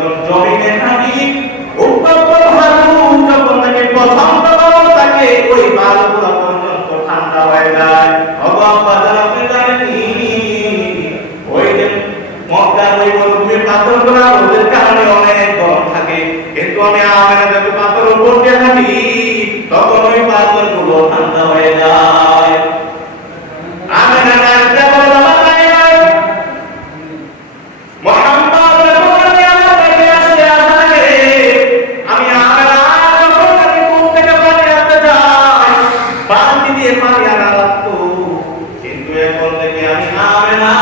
যখন জমিনে হাঁটি উত্তপ্ত ভালু যখন তাকে প্রথম তাকে ওই বালুগুলো পর্যন্ত ঠান্ডা হয়ে যায়। আপনি জানেননি ওই যে মক্কার ওই মরুভূমির পাথরগুলো ওদের কারণে অনেক গরম থাকে, কিন্তু আমি আমেনা যখন পাথর উপর দিয়ে হাঁটি তখন ওই পাথরগুলো ঠান্ডা হয়ে যায়। আমেনা ডাকতে বলে বাবা মোহাম্মদ আমি আমার কাছে আসলে আসলে আমি আমেনা যখন আমি কূপ থেকে পানি আনতে যাই বালতি দিয়ে পানি আনা লাগতো, কিন্তু এখন থেকে আমি আমেনা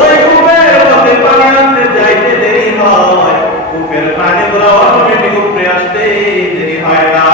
ওই কূপের মধ্যে পানি আনতে যাইতে দেরি হয়, কূপের পানিগুলো অটোমেটিক উপরে আসতে দেরি হয় না।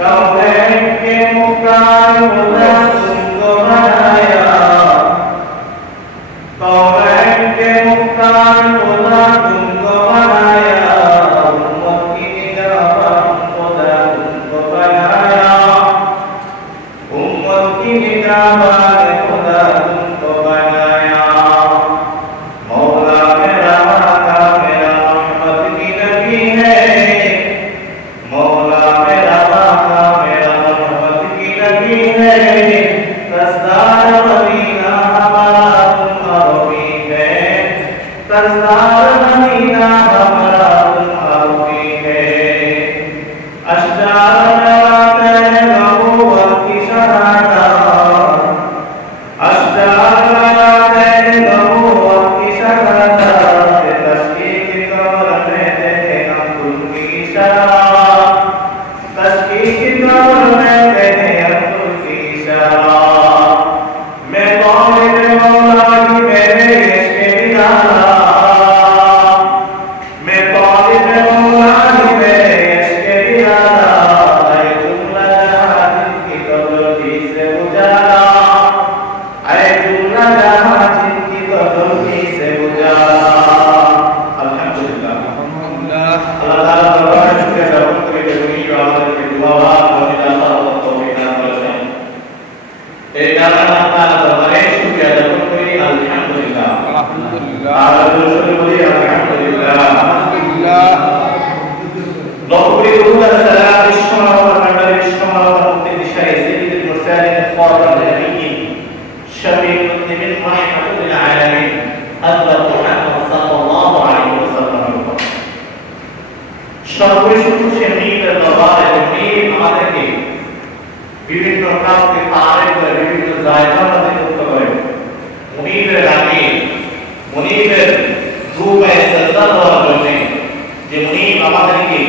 कौन के मुकाम खुदा तुमको बनाया कौन के मुकाम खुदा तुमको बनाया उम्मत की निगरान खुदा तुमको बनाया उम्मत की निगरान खुदा तुमको बनाया मौला मेरा का मेरा रहमत की नबी है मौला मेरा का मेरा रहमत की नबी है सरदार मदीना हमारा तुम अरबी है सरदार मदीना हमारा तुम अरबी है अशजार लगाते हैं नबूवत की शहादत अशजार लगाते हैं नबूवत की शहादत तस्कीक कब्र में देखे अब्दुल की शराब तस्कीक कब्र में देखे अब्दुल की शराब मैं तालिब मौला की मेरे इश्क़ बिलाला मैं तालिब मौला की मेरे इश्क़ बिलाला ऐ जुमला जहां जिनकी कब्र की से उजाला ऐ जुमला जहां जिनकी कब्र की से उजाला अल्हम्दुलिल्लाह अल्लाह ताला दरबार से दरूद के दुनी और के दुआवात और इजाजत और तौफीक नाज़िल फरमाए ए अल्लाह ताला दरबारे शुक्रिया अदा करी अल्हम्दुलिल्लाह अल्हम्दुलिल्लाह अल्हम्दुलिल्लाह लौकिक दुआ सलाम विश्वमा और मंडल विश्वमा और मुक्ति दिशाए सय्यदुल मुरसलीन ख़ातमुल नबिय्यीन शफीउल मुज़निबीन रहमतुल लिल आलमीन हज़रत मुहम्मद सल्लल्लाहु अलैहि वसल्लम সর্বশেষ নীলের দরবারে নীল আমাদেরকে বিভিন্ন কাজকে পারে করে বিভিন্ন জায়গাতে করতে পারে মুনিবের আগে মুনিবের রূপে সজদা দেওয়ার জন্য যে মুনিব আমাদেরকে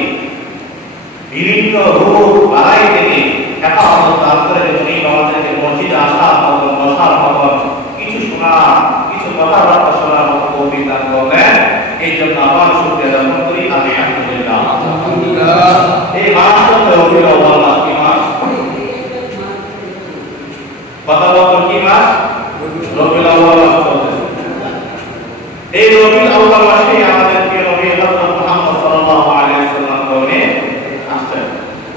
বিভিন্ন রূপ বাড়াই থেকে হেফাজত দান করে যে মুনিব আমাদেরকে মসজিদে আসার মতো বসার মতো কিছু শোনা কিছু কথাবার্তা শোনার মতো তৌফিক দান করলেন এই জন্য আবার শুকরিয়া জ্ঞাপন করি আলহামদুলিল্লাহ আলহামদুলিল্লাহ এই মাসটা রবিউল আউয়াল মাস কি মাস কত বছর কি মাস রবিউল আউয়াল মাস চলতেছে এই রবিউল আউয়াল মাসে আমাদের প্রিয় নবী হযরত মুহাম্মদ সাল্লাল্লাহু আলাইহি ওয়াসাল্লাম করে আসছেন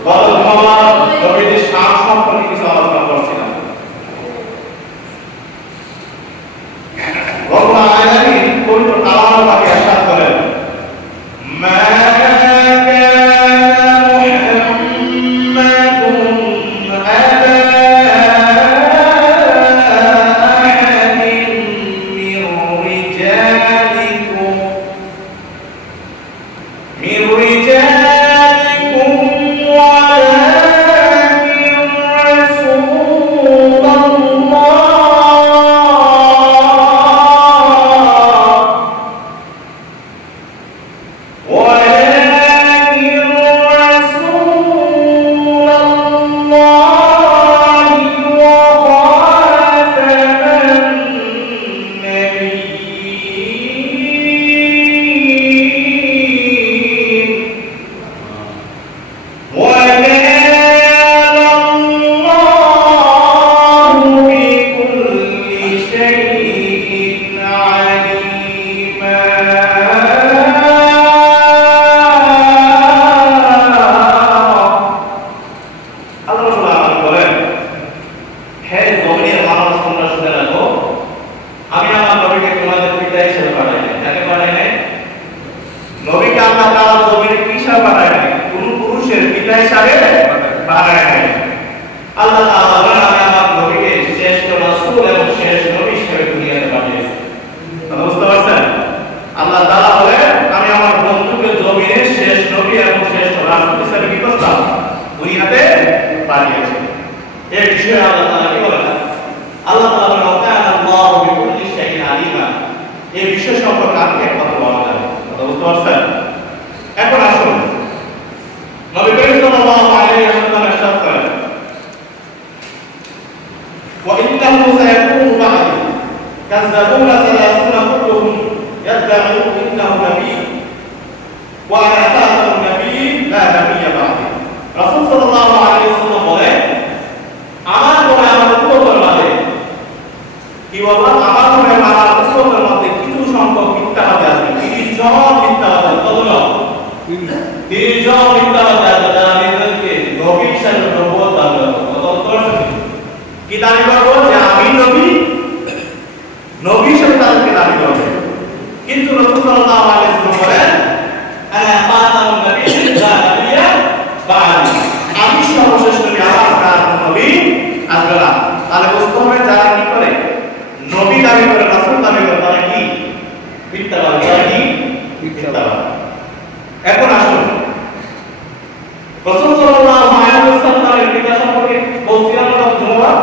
গত জুমাবার নবীদের শান সম্পর্কে কিছু আলোচনা করছিলাম রব্বুল আলামিন পবিত্র কালাম পাকে ইরশাদ করেন মা كذبون ثلاثون كلهم يدعون انه نبي وانا خاتم النبي لا نبي بعدي رسول صلى الله عليه নবুয়ত দাবি করবে কি দাবি করবো যে আমি নবী নবী হিসেবে তাদেরকে দাবি করবে কিন্তু রাসূল সাল্লাল্লাহু আলাইহি ওয়াসাল্লাম বলেন আনা খাতামুন নবিয়্যিন লা নবিয়্যা বা'দি আমি সর্বশ্রেষ্ঠ নবী আমার নবী আসবে না তাহলে বুঝতে হবে যারা কি করে নবী দাবি করে রাসূল দাবি করে তারা কি মিথ্যাবাদী তারা কি মিথ্যাবাদী এখন আসুন রাসূল সাল্লাল্লাহু আলাইহি ওয়াসাল্লামের পিতা সম্পর্কে বলছিলাম না ধন্যবাদ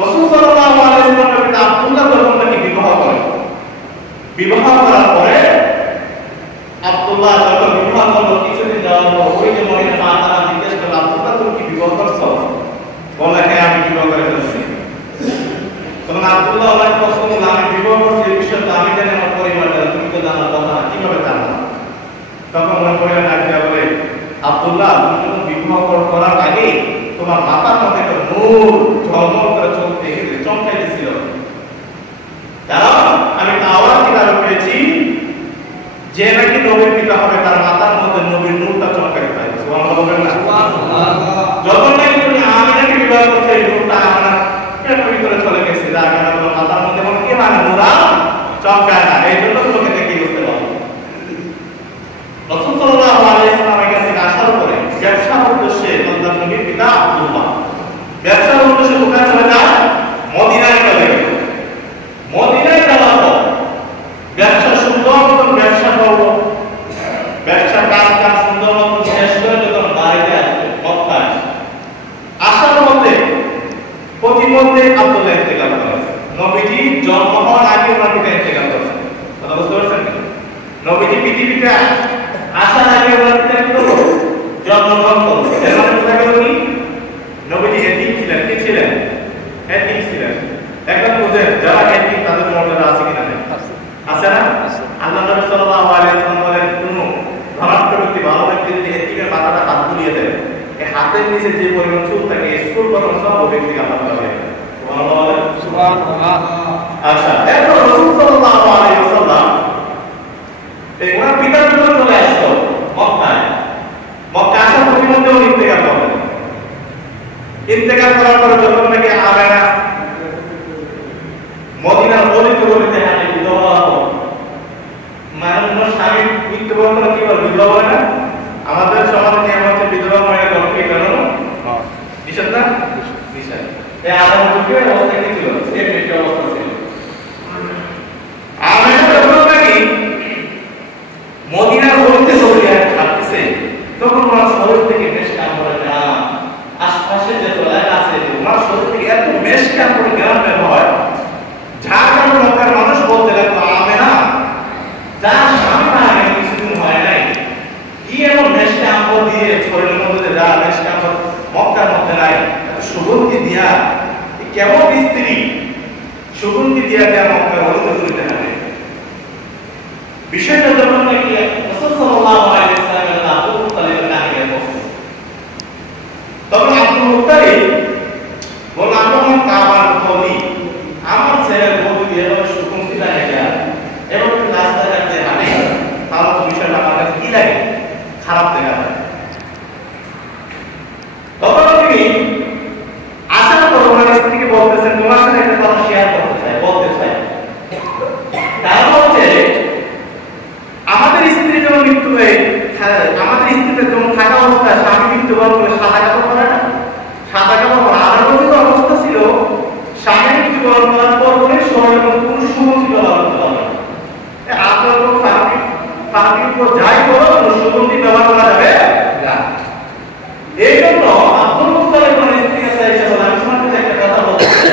রাসূল সাল্লাল্লাহু আলাইহি ওয়াসাল্লামের পিতা আব্দুল্লাহ যখন তাকে বিবাহ করার পরে আব্দুল্লাহ যখন বিবাহ করলো কিছুদিন যাওয়ার পর ওই যে মহিলা মা তারা জিজ্ঞেস করলো আব্দুল্লাহ তুমি কি বিবাহ করছো বলে হ্যাঁ আমি বিবাহ করে ফেলছি তখন আব্দুল্লাহ অনেক প্রশ্ন করলো আমি বিবাহ করছি এই বিষয়টা আমি জানি আমার পরিবার জানে তুমি তো জানার কথা না কিভাবে জানো তখন ওই মহিলা ডাক্তার বলে আব্দুল্লাহ তুমি যখন বিবাহ করার আগে তোমার মাথার মধ্যে একটা নূর ঝলমল করে চলতে চমকাই দিছিল কারণ আমি তাওরাত কিতাবে পেয়েছি যে নাকি নবীর পিতা হবে তার মাথার মধ্যে নবীর নূরটা চমকাই পায় সুবহানাল্লাহ বলেন না সুবহানাল্লাহ যখন নাকি তুমি আমিনাকে বিবাহ করতে এই নূরটা আমার এর ভিতরে চলে গেছে যা কেন তোমার মাথার মধ্যে মনে কি মানে নূরা চমকায় না এই জন্য তোমাকে দেখে বুঝতে পারো রাসূল সাল্লাল্লাহু আলাইহি ওয়াসাল্লামের কাছে আসার পরে ব্যবসার উদ্দেশ্যে আল্লাহর নবীর পিতা আব্দুল্লাহ ব্যবসার উদ্দেশ্যে কোথায় চলে যায় মদিনায় চলে গেল মদিনায় যাওয়ার পর ব্যবসা সুন্দর মতন ব্যবসা করলো ব্যবসা কাজ সুন্দর মতন শেষ করে যখন বাড়িতে আসবে মক্কায় আসার মধ্যে প্রতিমধ্যে আব্দুল্লাহ ইন্তেকাল করেছে নবীজি জন্ম হওয়ার আগে ওনার পিতা ইন্তেকাল করেছে কথা বুঝতে পারছেন নবীজি পৃথিবীতে আসার আগে ওনার পিতা কি করলো জন্মগ্রহণ করলো এর মানে বোঝা গেল কি নবীজি এতিম ছিলেন কি ছিলেন এতিম ছিলেন এখন বুঝেন যারা এতিম তাদের মর্যাদা আছে কিনা নেই আছে না আল্লাহ নবী সাল্লাল্লাহু আলাইহি ওয়াসাল্লাম বলেন কোন ধনাঢ্য ব্যক্তি ভালো ব্যক্তি যদি এতিমের মাথাটা হাত বুলিয়ে দেয় এই হাতের নিচে যে পরিমাণ চুল থাকে এই চুল পরিমাণ সব ব্যক্তি আল্লাহ তাআলা সুবহানাল্লাহ সুবহানাল্লাহ আচ্ছা এরপর রাসূল সাল্লাল্লাহু আলাইহি ওয়াসাল্লাম এই ওনার পিতার জন্য চলে আসলো মক্কায় আসার প্রতিমধ্যে উনি ইন্তেকাল করলেন ইন্তেকাল করার পরে যখন নাকি আমেনা মদিনার গলিতে গলিতে হাঁটে বিধবা মানুষ স্বামী মৃত্যুবরণ করে কি বলে বিধবা বলে না আমাদের সমাজে নিয়ম হচ্ছে বিধবা মহিলা গল্পে কেন নিষেধ না নিষেধ এই আদান যুগের অবস্থা কি ছিল সেম একটা অবস্থা ছিল আমেনা যখন নাকি মদিনার গলিতে গলিতে হাঁটতেছে তখন ওনার শরীর থেকে বেশ কাম করে না আশপাশে যে এলাকা আছে ওনার শরীর থেকে এত বেশ কাম করে গ্রাম বের হয় ঝাড়খণ্ড মক্কার মানুষ বলতে লাগলো আমেনা যার স্বামী মারা গেল কিছুদিন হয় নাই কি এমন বেশ কাম দিয়ে শরীরের মধ্যে যা বেশ কাম মক্কার মধ্যে নাই এত সুগন্ধি দিয়া কেমন স্ত্রী সুগন্ধি দিয়া দেয়া মক্কার হলুদ তুলতে হবে বিষয়টা যখন নাকি রাসূল সাল্লাল্লাহু আলাইহি ওয়াসাল্লামের আবু তালিবের কাহিনী বলছে তখন আব্দুল মুত্তালিব বলল আমি কাবার বলি আমার ছেলের বউ দিয়ে সুগন্ধি লাগে না এবং রাস্তাঘাটে হাঁটে তাহলে তো বিষয়টা আমার কাছে কি লাগে খারাপ দেখা যায় তখন তিনি আসার পর ওনার স্ত্রীকে বলতেছেন তোমার সাথে একটা কথা শেয়ার বলতে চাই কারণ হচ্ছে আমাদের স্ত্রী যখন মৃত্যু হয়ে আমাদের স্ত্রীতে যখন থাকা অবস্থায় স্বামী মৃত্যুবরণ করে সাদা কাপড় পরে না সাদা কাপড় পরে আর একটা অবস্থা ছিল স্বামী মৃত্যুবরণ করার পর শরীরের মধ্যে কোনো সুগন্ধি ব্যবহার করতে পারবে না আপনার কোনো স্বামীর উপর যাই করো কোনো সুগন্ধি ব্যবহার করা যাবে না এই জন্য আব্দুল মুত্তালিব স্ত্রীর কাছে এসে বলে আমি তোমার কাছে একটা কথা বলতে চাই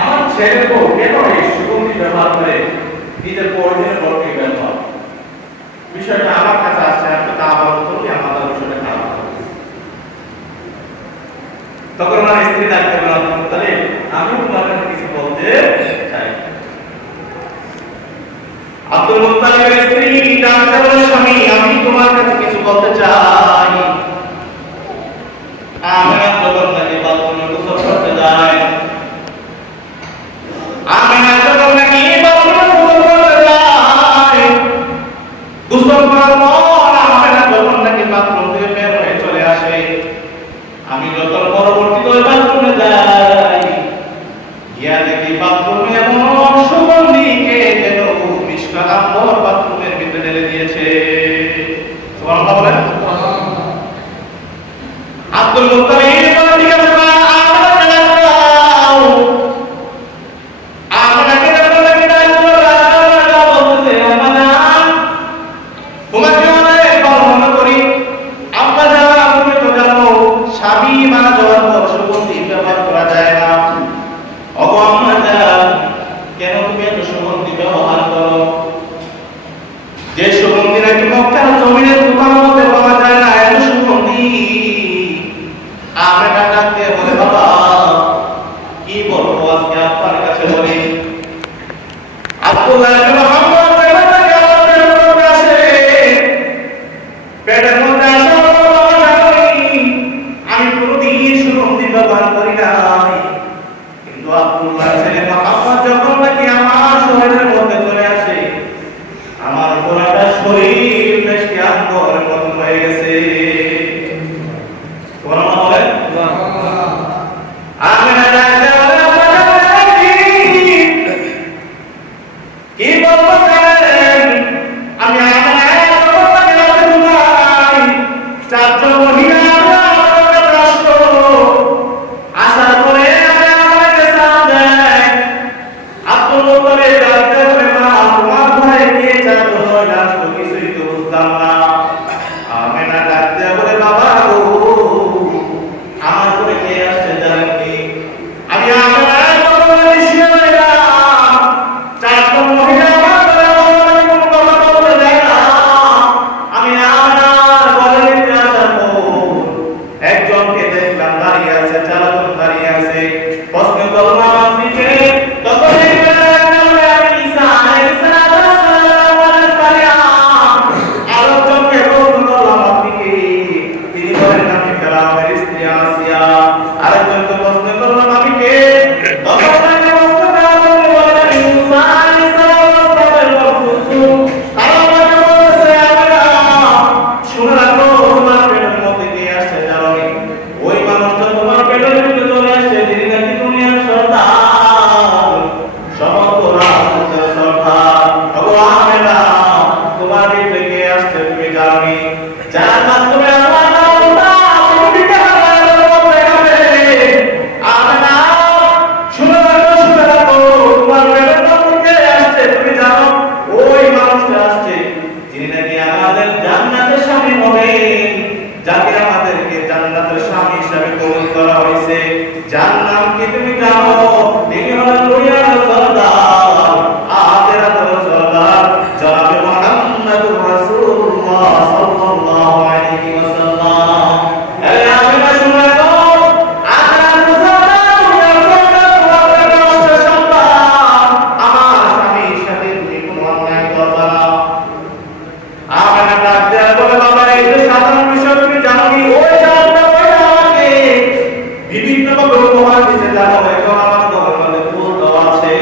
আমার ছেলের বউ কেন এই সুগন্ধি ব্যবহার করে নিজের পরিজনের বরকে ব্যবহার বিষয়টা আমার কাছে আসছে আমি তা আবার বলি আমার বিষয়টা খারাপ তখন আমার স্ত্রী ডাক্তার তাহলে আমি তোমার কাছে কিছু বলতে চাই আব্দুল মুত্তালিবের স্ত্রী ডাক্তারের স্বামী আমি তোমার কাছে কিছু বলতে চাই আমেনা যখন নাকি বাথরুমে গোসল করতে যায় আমেনা যখন নাকি বাথরুমে গোসল করতে যায় গোসল করার পর আমেনা যখন নাকি বাথরুম থেকে বের হয়ে চলে আসে আমি যখন পরবর্তীতে ওই বাথরুমে যাই, গিয়া দেখি বাথরুমে এমন সুগন্ধিকে যেন মিশকা আম্বর বাথরুমের ভিতরে ঢেলে দিয়েছে। সুবহানাল্লাহ বলেন। আব্দুল মুত্তালিব বলেন, ঠিক আছে মা, যে সুগন্ধি নাকি মক্কার জমিনের দোকানের মধ্যে পাওয়া যায় না, এত সুগন্ধি। আমরা ডাকতে বলে, বাবা কি বলবো আজকে আপনার কাছে বলি। আব্দুল্লাহ ইবনে মুহাম্মদ পেটের মধ্যে আমি কোনদিন সুগন্ধি ব্যবহার করি নাই, কিন্তু আব্দুল্লাহ ছেলে মুহাম্মদ যখন নাকি আমার শরীরের মধ্যে চলে আসে, আমার পুরাটা শরীর মিষ্টি আম্বরের মতো হয়ে গেছে। সুবহানাল্লাহ বলেন। আমিনা ডাকতে বলে, কি বলবো জানেন, আমি আমিনা চারজন মহিলা আসার পরে আমাকে সালাম দেয়। আব্দুল মুত্তালিব ডাকতে বলে, মা তোমার ঘরে কে চারজন মহিলা আসলো, কিছুই তো বুঝলাম না। আমিনা ডাকতে বলে, বাবা গো, আমার ঘরে কে আসছে জানেন কি? আমি আমিনার কথা নিশ্চয় বললাম, চারজন মহিলা আমার ঘরে কোনো কথা বলতে দেয় না। আমি আমিনার ঘরে আসার পর একজনকে দেখলাম দাঁড়িয়ে আছে, চারজন দাঁড়িয়ে আছে। প্রশ্ন করলাম আপনি কে? তখন আরেকজনকে প্রশ্ন করলাম আমি কে? তখন শুনে রাখো, তোমার পেটের মধ্যে কে আসছে জানো? ওই মানুষটা তোমার পেটের ভিতরে চলে আসছে, যিনি নাকি দুনিয়ার সর্দার, সমস্ত রাজপুতের সর্দার। ভগবান তোমার ভিতরে কে আসছে তুমি জানো? যার মাধ্যমে আমার নামটা পৃথিবীতে বলতে হবে। আমিনা শুনে রাখো, তোমার পেটের মধ্যে কে আসছে তুমি জানো? ওই মানুষটা আসছে যিনি নাকি আমাদের জান্নাতের স্বামী হবে, যাকে আমাদেরকে জান্নাতের স্বামী হিসেবে কবুল করা হয়েছে। যার নাম কি তুমি জানো? তিনি হলেন দুনিয়ার সর্দার, আখিরাতের সর্দার, জনাবে মুহাম্মদুর রাসূলুল্লাহ সাল্লাল্লাহু আলাইহি ওয়াসাল্লাম। এই আমিনা শুনে রাখো, আমার স্বামী হিসেবে তুমি কোনো অন্যায় করবে না। আমিনা ডাকতে বলে, বাবা এই যে সাধারণ বিষয় তুমি জানো কি? ওই জানটা বলে আমাকে বিভিন্ন ভাবে উপহার দিতে জানো, এখন আমার ঘরের মধ্যে ফুল দেওয়া আছে।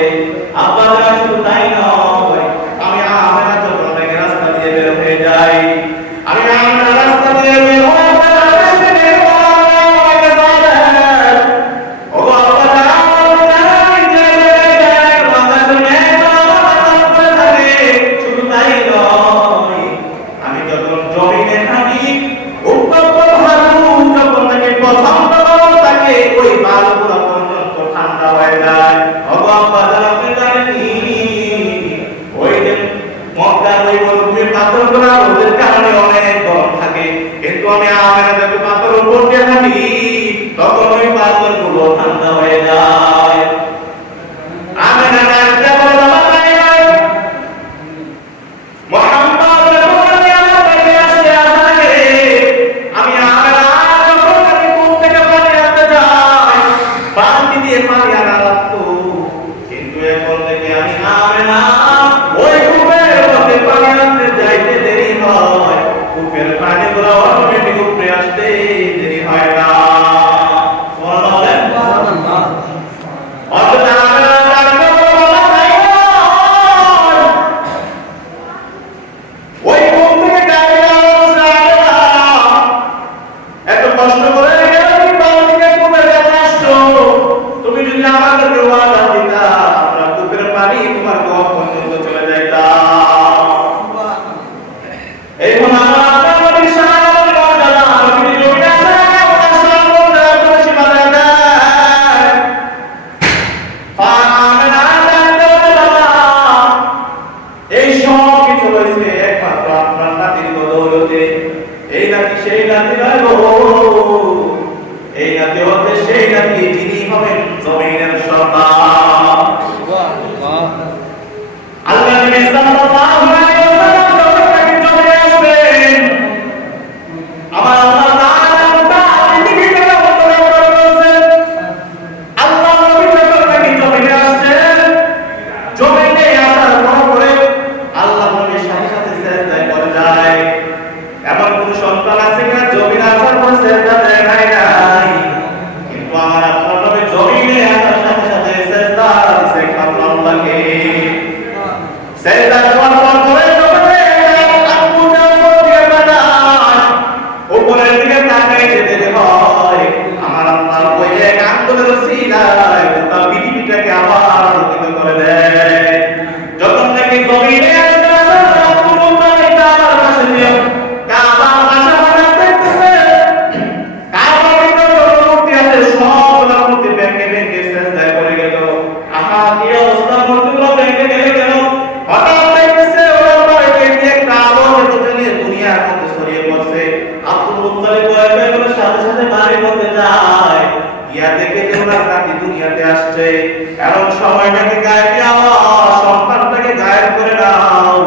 আব্বা জান শুধু তাই নয়, আমি আমিনা যখন নাকি রাস্তা দিয়ে বের হয়ে যাই, আমি আমিনা রাস্তা দিয়ে বের হয়ে আমি আমিনা যখন পাথর উপর দিয়ে হাঁটি, তখন ওই পাথরগুলো ঠান্ডা হয়ে যায়। আমিনা ডাকতে বলে, বাবা মুহাম্মদ রাসূলুল্লাহ আমার কাছে আসছে, আসাকে আমি আমিনা যখন নাকি কূপ থেকে পানি আনতে যাই, বালতি দিয়ে পানি আনা লাগতো, কিন্তু এখন থেকে আমি আমিনা ওই কূপের মধ্যে পানি আনতে যাইতে দেরি হয়, কূপের পানিগুলো অটোমেটিক উপরে আসতে দেরি হয় না। এত কষ্ট করে যদি আমাদেরকে ওয়াদা দিতা আমরা কূপের পানি তোমার ঘর পর্যন্ত চলে যাইতাম। এই মহান আল্লাহর বিশাল মর্যাদা পৃথিবীর জমিনে আছে, ওটা সর্বদা সীমা দেয়। এই সব কিছু হয়েছে একমাত্র আপনার নাতির বদৌলতে। এই নাতি সেই নাতি নয় গো, এই নাতি হচ্ছে সেই নাতি যিনি হবেন জমিনের সন্তান। আল্লাহ নবী সাল্লাল্লাহু আলাইহি ওয়াসাল্লাম যখন জমিনে আসবেন, আমার আল্লাহ তাআলা গোটা পৃথিবীকে অবতরণ করেছেন। আল্লাহ নবী যখন জমিনে আসছেন, জমিনে আসার পরে আল্লাহ নবী সাথে সাথে সিজদায় পড়ে যায়। এমন কোন সন্তান আছে কিনা জমিনে আসার পর সিজদা দেয় নাই? কিন্তু আমার আপনার নবী জমিনে আসার সাথে সাথে সিজদা দিয়েছে আল্লাহকে। সিজদা দেওয়ার পর করে উপরের দিকে তাকাই যেতে হয়। আমার আল্লাহ ওই এক আঙ্গুলের উসিলায় গোটা পৃথিবীটাকে আবার আলোকিত করে দেয়। যখন নাকি জমিনে দুনিয়াতে আসছে, এমন সময়টাকে গায়েব সন্তানটাকে গায়েব করে দাও।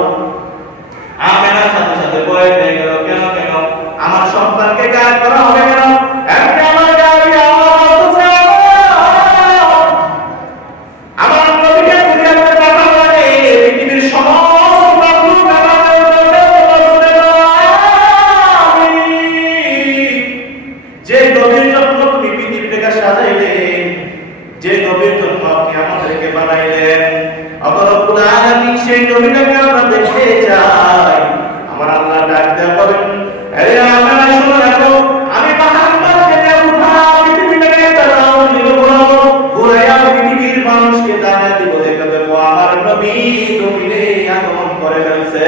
আমেনার সাথে সাথে বলে দিয়ে গেল, কেন কেন আমার সন্তানকে গায়েব করা হবে কেন? এমনি আমার গায়েব আমার নবীকে দুনিয়াতে পাঠানো লাগে পৃথিবীর সমস্ত মাখলুক আমাদের যে নবীর জন্য তুমি পৃথিবীটাকে সাজাইলে, যে নবীর জন্য আপনি আমাদেরকে বানাইলেন, আল্লাহ রাব্বুল আলামিন সেই নবীটাকে আমরা দেখতে চাই। আমার আল্লাহ ডাক দেয়া বলেন, আরে আপনারা শুনে রাখো, আমি মুহাম্মদ কে উঠাও পৃথিবীটাকে তারাও নিব ঘুরাইয়া পৃথিবীর মানুষকে জানিয়ে দিব, দেখে দেবো আমার নবী জমিনে আগমন করে ফেলছে।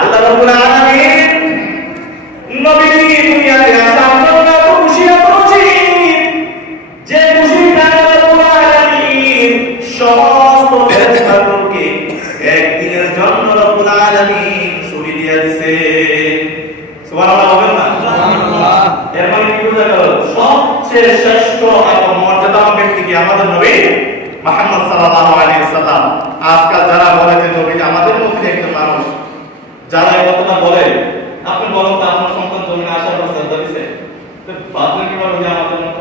আল্লাহ রাব্বুল আলামিন নবী দুনিয়াতে আসা আমরা খুশি হচ্ছি, যে খুশিটা আল্লাহ আলামিন সমস্ত ফেরেশতাদেরকে একদিনের জন্য রব্বুল আলামিন ছুটি দিয়ে দিয়েছে। সুবহানাল্লাহ বলেন না? সুবহানাল্লাহ। এর মানে কি বুঝা গেল? সবচেয়ে শ্রেষ্ঠ এবং মর্যাদাবান ব্যক্তি কি? আমাদের নবী মুহাম্মদ সাল্লাল্লাহু আলাইহি ওয়াসাল্লাম। আজকাল যারা বলে যে নবী আমাদের মধ্যে একজন মানুষ, যারা এই কথাটা বলে, আপনি বলেন তো আপনার সন্তান জমিনে আসার পর সিজদা দিয়েছে? তো আপনি কি বলেন যে আমাদের মতো?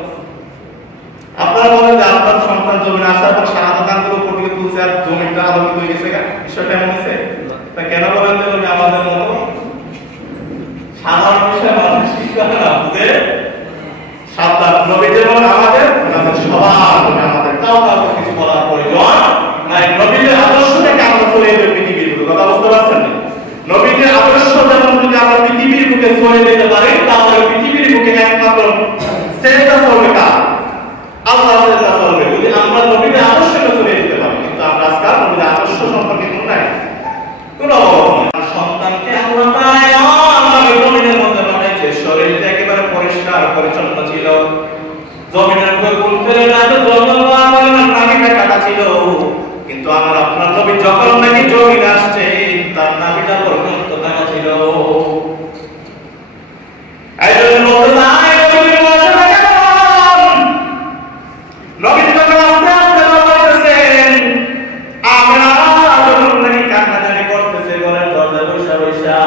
আপনারা বলেন যে আপনার সন্তান জমিনে আসার পর শাহাদাতগুলো উপর দিকে তুলছে আর জমিটা আলোকিত হয়ে গেছে, বিষয়টা এমন হয়েছে? তা কেন বলেন যে নবী আমাদের মতো? সাধারণ বিষয় মানুষ শিক্ষা না বুঝে সাবধান। নবী যেমন আমাদের সবার নবী আমাদের, কাউকে কিছু বলার প্রয়োজন নাই। নবীর আদর্শটাকে আমরা চলে যাবে পৃথিবীর বুকে, কথা বুঝতে পারছেন না? নবীর আদর্শ যেমন যদি আমরা পৃথিবীর বুকে চলে যেতে পারি, তাহলে পৃথিবীর বুকে একমাত্র সেটা চলবে কার? আল্লাহ সেটা চলবে যদি আমরা নবীর আদর্শকে চলে যেতে পারি। কিন্তু আমরা আজকাল নবীর আদর্শ সম্পর্কে কোন নাই, কোন সন্তানকে আমরা পাই আমাদের জমিনের মধ্যে বানাইছে, শরীরটা একেবারে পরিষ্কার পরিচ্ছন্ন ছিল, জমিনের উপরে ফুল ফেলে না তো নাবিটা কাটা ছিল। কিন্তু আমার আপনার নবী যখন নাকি জমিনে আসছে, তার নাবিটা পর্যন্ত কাটা ছিল। এই জন্য বলতে চাই নবী যখন আস্তে আস্তে বলতেছেন, আমরা যখন নাকি কান্নাকাটি করতেছে ঘরের দরজা বৈশা বৈশা,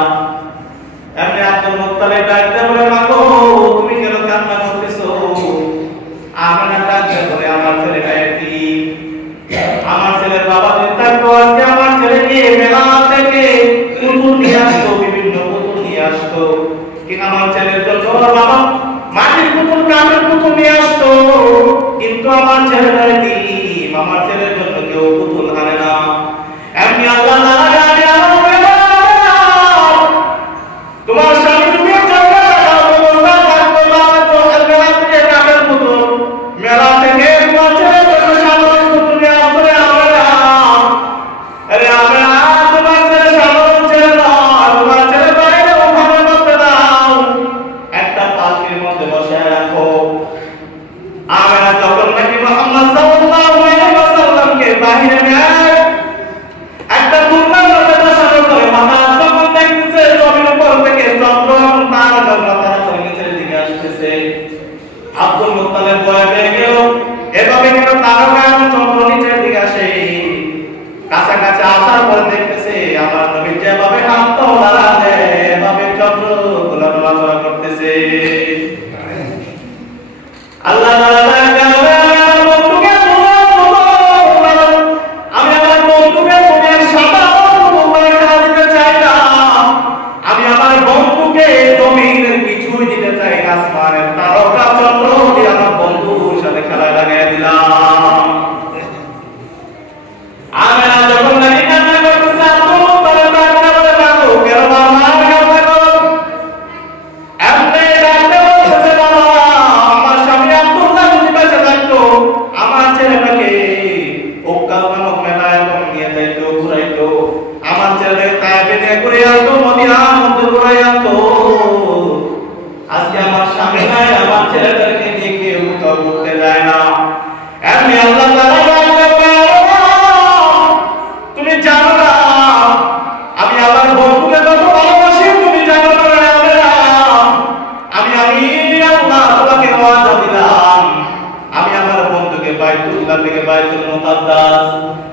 এমনি আব্দুল মুত্তালিব ডাকতে বলে, মা গো তুমি কেন কান্না করতেছো? আমরা ডাকতে বলে, আমার ছেলেটা কি? আমার ছেলের বাবা চিন্তা করছে, আমার ছেলেকে মেলা থেকে পুতুল নিয়ে আসতো, বিভিন্ন পুতুল নিয়ে আসতো। কিন্তু আমার ছেলের জন্য বাবা মাটির পুতুল কাঠের পুতুল নিয়ে আসতো, কিন্তু আমার ছেলেটা কি? আমার ছেলের জন্য কেউ পুতুল আনে না। এমনি আল্লাহ তোমার স্বামী তুমি কাঠের পুতুল দেখতেছে। আব্দুল মুত্তালিব ভয় পেয়ে গেল, এভাবে কেন তারকা চন্দ্র নিচের দিকে আসে। কাছাকাছি আসার পর দেখতেছে আমার নবী যেভাবে হাত তোলা দেয় এভাবে চন্দ্র গুলো নড়াচড়া করতেছে। আল্লাহ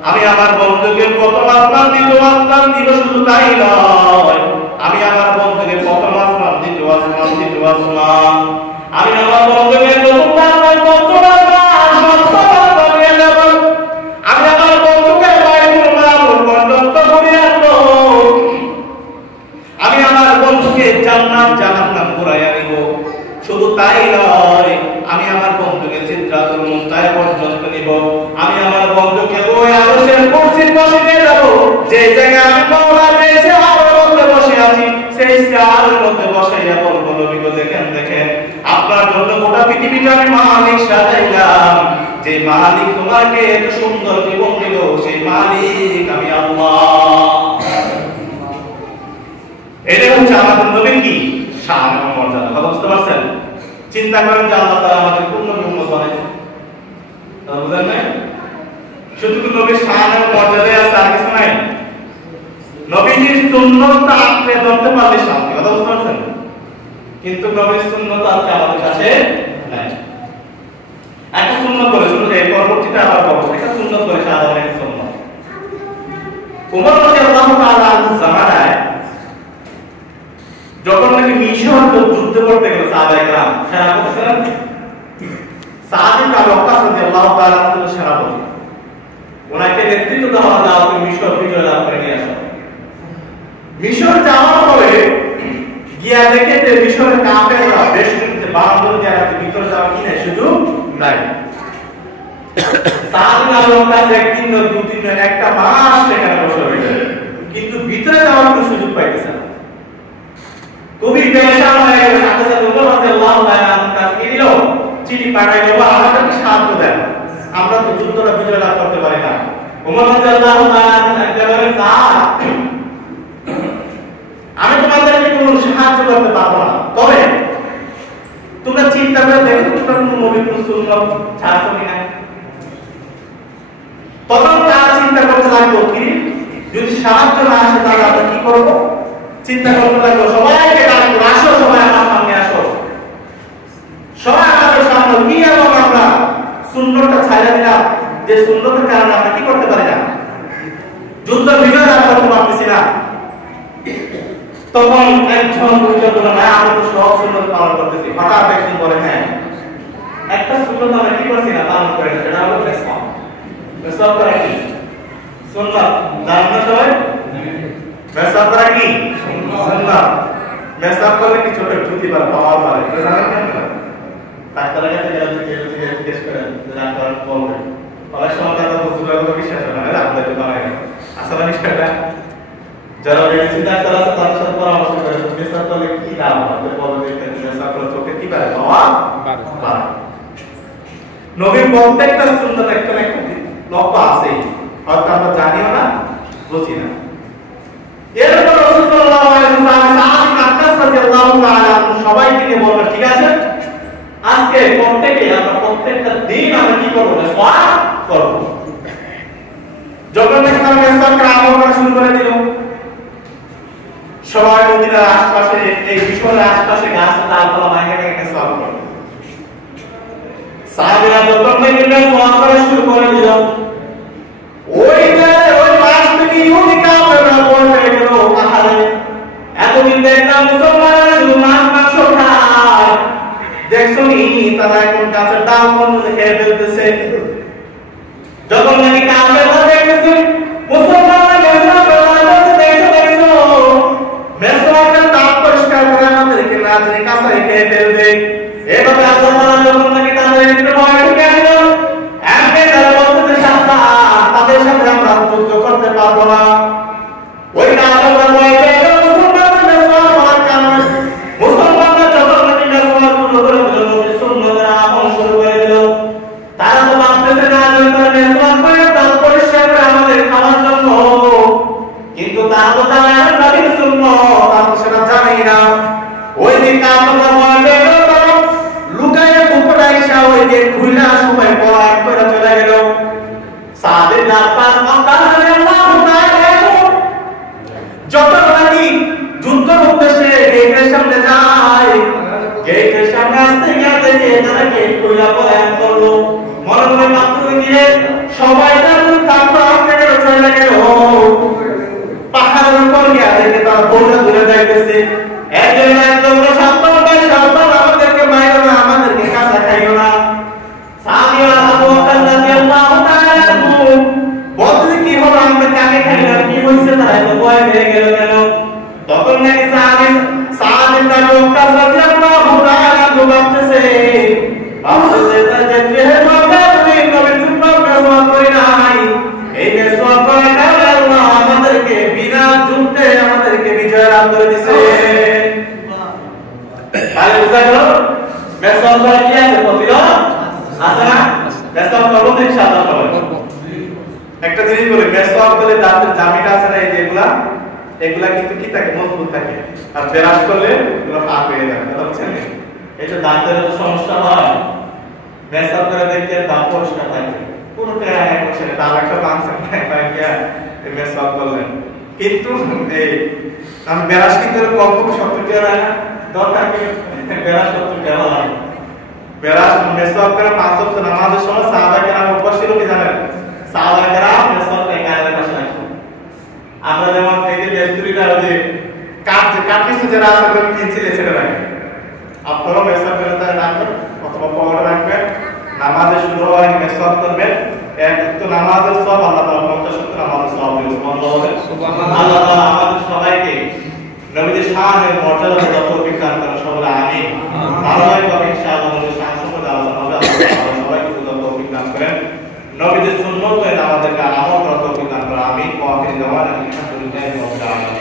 আমি আমার বন্ধুকে প্রথম আসমান দ্বিতীয় আসমান দিব, শুধু তাই নয় আমি আমার বন্ধুকে প্রথম আসমান দ্বিতীয় আসমান তৃতীয় আসমান, আমি আমার বন্ধুকে প্রথম আসমান পঞ্চম আসমান ষষ্ঠ আসমান নিয়ে যাব। আমি আমার বন্ধুকে বাইতুল মামুর পর্যন্ত ঘুরিয়ে আনবো। আমি আমার বন্ধুকে জান্নাত জাহান্নাম ঘুরাইয়া নিব। শুধু তাই নয় আমি আমার বন্ধুকে সিদরাতুল মুনতাহা পর্যন্ত নিব। আমি আমার বন্ধুকে ওই আরশের কুরসির বসে নিয়ে যাব, যে জায়গায় আমি মাওলার কাছে আরশের মধ্যে বসে আছি, সেই আরশের মধ্যে বসাইয়া বলবো নবী গো দেখেন দেখেন আপনার জন্য গোটা পৃথিবীটা আমি মালিক সাজাইলাম, যে মালিক তোমাকে এত সুন্দর জীবন দিল সেই মালিক আমি আল্লাহ। এটা হচ্ছে আমাদের নবীর কি শান এবং মর্যাদা। কথা বুঝতে পারছেন? চিন্তা করেন যে আল্লাহ তাআলা আমাদের কোন নবী উম্মত বানাইছেন, বুঝলেন না? শুধু কি নবীর শান এবং মর্যাদা আছে আর কিছু নাই? নবীর সুন্নাতটা আঁকড়ে ধরতে পারলে শান্তি। কথা বুঝতে পারছেন? কিন্তু নবীর সুন্নাত আজকে আমাদের কাছে নাই। একটা সুন্নাত করে শুনুন, এই পরবর্তীতে আবার বলবো, একটা সুন্নাত করে সাধারণ একটা সুন্নাত। ওমর রাদিয়াল্লাহু তাআলা আনহু জামানায় যখন নাকি মিশর যুদ্ধ করতে গেল সাহাবায়ে কেরাম সেনাপতি ছিলেন সাদ ইবনে আবি ওয়াক্কাস রাদিয়াল্লাহু তাআলা আনহু সেনাপতি, ওনাকে নেতৃত্ব দেওয়া হলো আপনি মিশর বিজয় লাভ করে নিয়ে আসো। মিশর যাওয়ার পরে গিয়া দেখে যে মিশরের কাফেররা বেশ কিছু 52 জায়গা ভিতরে যাওয়া কি না সুযোগ নাই। সাদ ইবনে আবি ওয়াক্কাস একদিন না দুদিন না একটা মাস সেখানে বসে রইলেন, কিন্তু ভিতরে যাওয়ার কোনো সুযোগ পাইতেছেন না। খুবই পেরেশান হয়ে গেলেন। সাথে সাথে ওমর রাদিয়াল্লাহু তাআলা আনহু কাছে দিল চিঠি পাঠাইলো, আমাদেরকে সাহায্য দেন, আমরা তো যুদ্ধটা বিজয় লাভ করতে পারি না। ওমর রাদিয়াল্লাহু তাআলা বলেন না, আমি তোমাদেরকে কোনো সাহায্য করতে পারবো না, তবে তোমরা চিন্তা করে দেখো তোমরা কোন নবী কোন সুন্নাত ছাড়ছো কিনা। তখন তারা চিন্তা করতে লাগলো কি যদি সাহায্য না আসে তাহলে আমরা কি করবো। চিন্তা করতে লাগলো, সবাইকে ডাকবো, আসো সবাই আমার সামনে আসো, সবাই আমাদের সামনে কি এবং আমরা সুন্নতটা ছাইড়া দিলাম, যে সুন্নতের কারণে আমরা কি করতে পারি না, যুদ্ধ বিজয় লাভ করতে পারতেছি না। তখন একজন দুইজন বলে না আমরা তো সব সুন্নত পালন করতেছি। হঠাৎ একজন বলে হ্যাঁ একটা সুন্নত আমরা কি করছি না পালন করি না, সেটা হলো মেসওয়াক। মেসওয়াক করা কি সুন্নত, জানেন না সবাই? মেসওয়াক করা কি সুন্নাত। মেসওয়াক করলে কি ছোট টুটি পারে পাওয়া পারে, এটা জানেন না? ডাক্তারের কাছে গেলে জিজ্ঞেস করেন ডাক্তার বলবে, অনেক সময় তারা বুঝতে বিশ্বাস হয় না আপনাদের বানায় না আসলে বিষয়টা। যারা মেডিসিন ডাক্তার আছে তাদের সাথে পরামর্শ করে মেসওয়াক করলে কি লাভ হবে, বলবে মেসওয়াক করলে চোখে কি পারে পাওয়া পারে। নবীর প্রত্যেকটা সুন্নাত একটা না একটা লক্ষ্য আছে, হয়তো আমরা জানিও না বুঝি না। এরপর রাসূলুল্লাহ সাল্লাল্লাহু আলাইহি ওয়াসাল্লাম সাহাবী আক্কাস রাদিয়াল্লাহু তাআলা সবাইকে নিয়ে বললেন ঠিক আছে আজকে প্রত্যেকটা দিন আমরা কি করব, মেসওয়াক করব। যখন তারা মেসওয়াক করা আমল করা শুরু করে দিল, সবাই মদিনার আশপাশে এই মিশরের আশপাশে গাছ ডালপালা ভাঙে ভেঙে মেসওয়াক করলো। সাহাবীরা যখন থেকে মেসওয়াক করা শুরু করে দিল, ওই মাস থেকে ইহুদি কাফেররা বলতে গেল, আহারে এতদিন দেখলাম মুসলমানরা শুধু মাছ মাংস খায়, দেখছো নি তারা এখন গাছের ডাল পর্যন্ত খেয়ে ফেলতেছে। যখন নাকি কাফেররা দেখতেছে মুসলমানরা মেসওয়াক করে বলছে, দেখছো মেসওয়াকের দাঁত পরিষ্কার করে আমাদেরকে না জেনে কাঁচাই খেয়ে ফেলবে। এভাবে আল্লাহ তাআলা যখন নাকি তাদের একটু ভয় ঢুকে আসলো, এমনি তারা বলতেছে সাবধান, তাদের সাথে আমরা যুদ্ধ করতে পারবো না। ওই কাফেররা ভয় পেয়ে গেল মুসলমানদের মেসওয়াক করার কারণে। মুসলমানরা যখন নাকি মেসওয়াক শুরু করে দিল, নবীর সুন্নতের আমল শুরু করে দিল, তারা তো ভাবতেছে না যে তারা মেসওয়াক করে দাঁত পরিষ্কার করে আমাদের খাওয়ার জন্য, কিন্তু তারা তো জানে না নবীর সুন্নাত, তারা তো সেটা জানেই না। ওই দিন কাফেররা ভয় পেয়ে গেল, তারা লুকায়ে গোপনে এসে ওই যে খুলনা সময় পড়া করে চলে গেল। সাদ ইবনে আব্বাস রাদিয়াল্লাহু তাআলা যখন নাকি যুদ্ধের উদ্দেশ্যে গেটের সামনে যায়, গেটের সামনে আসতে গিয়ে দেখে তারা গেট খুলে পলায়ন করলো। মনে মনে মাত্র গিয়ে সবাই তার তারপর আসতে গেল, চলে গেল পাহাড়ের উপর গিয়ে দেখে তারা দৌড়ে দৌড়ে যাইতেছে। একজন সাবধান ভাই, সাবধান, আমাদেরকে মাইরো না, আমাদেরকে কাঁচা খাইও না। সাহাবীরা আবু বকর রাদিয়াল্লাহু তাআলা বলতে কি হলো, আমাদের কাকে খাইলাম, কি হইছে, তারা তো ভয় পেয়ে গেল কেন? তখন নাকি সাদ ইবনে আবু বকর রাদিয়াল্লাহু তাআলা ভাবতেছে যে বাবা তুমি নবীর সুন্নাত মেসওয়াক করি নাই, এই মেসওয়াক করার কারণে আল্লাহ আমাদেরকে বিনা যুদ্ধে আমাদেরকে বিজয় লাভ করে দিয়েছে। তাহলে বুঝা গেল মেসওয়াক করা কি আছে, ফজিলত আছে না? মেসওয়াক করবো তো ইনশাআল্লাহ সবাই। একটা জিনিস বলি, মেসওয়াক করলে দাঁতের জামিটা আছে না, এই যেগুলা এগুলা কিন্তু কি থাকে, মজবুত থাকে, আর ব্রাশ করলে এগুলো ফাঁক হয়ে যায়, কথা বুঝছেন? এই যে দাঁতের তো সমস্যা হয়, মেসওয়াক করে দেখতে দাঁত পরিষ্কার থাকে, কোনো টেরা এক হচ্ছে না, তার একটা কনসেপ্ট নাই গিয়া এই মেসওয়াক করলেন। কিন্তু এই আমি ব্রাশ কিন্তু কম কম শক্ত টেরা না, দরকার কি ব্রাশ শক্ত টেরা লাগে। ব্রাশ মেসওয়াক করে 5 ওয়াক্ত নামাজের সময় সাহাবা কেরাম অভ্যাস ছিল কি জানেন? সাহাবা কেরাম মেসওয়াক করে কানের পাশে রাখতো। আমরা যেমন এই যে বেস্তুরিটা যে কাটপিস যেটা আছে ওগুলো কিনছিলে সেটা রাখেন, আপনারাও মেসওয়াক করে তাই রাখবেন অথবা পাউডার রাখবেন। নামাজে শুরু হওয়ার আগে মেসওয়াক করবেন, এক তো নামাজের সওয়াব আল্লাহ তাআলা 50 নামাজের সওয়াব দিবেন। সুবহানাল্লাহ। আল্লাহ তাআলা আমাদের সবাইকে নবীর শানের মর্যাদা দেওয়ার তৌফিক দান করেন, সকলে আমিন। ধারাবাহিকভাবে ইনশাআল্লাহ নবীর শান সম্পর্কে আলোচনা হবে, আল্লাহ তাআলা সবাইকে বুঝার তৌফিক দান করেন, নবীর সুন্নাত আমাদেরকে আমল করার তৌফিক দান করেন, আমিন। ওয়া আখিরু দাওয়ানা আলহামদুলিল্লাহি রাব্বিল আলামিন।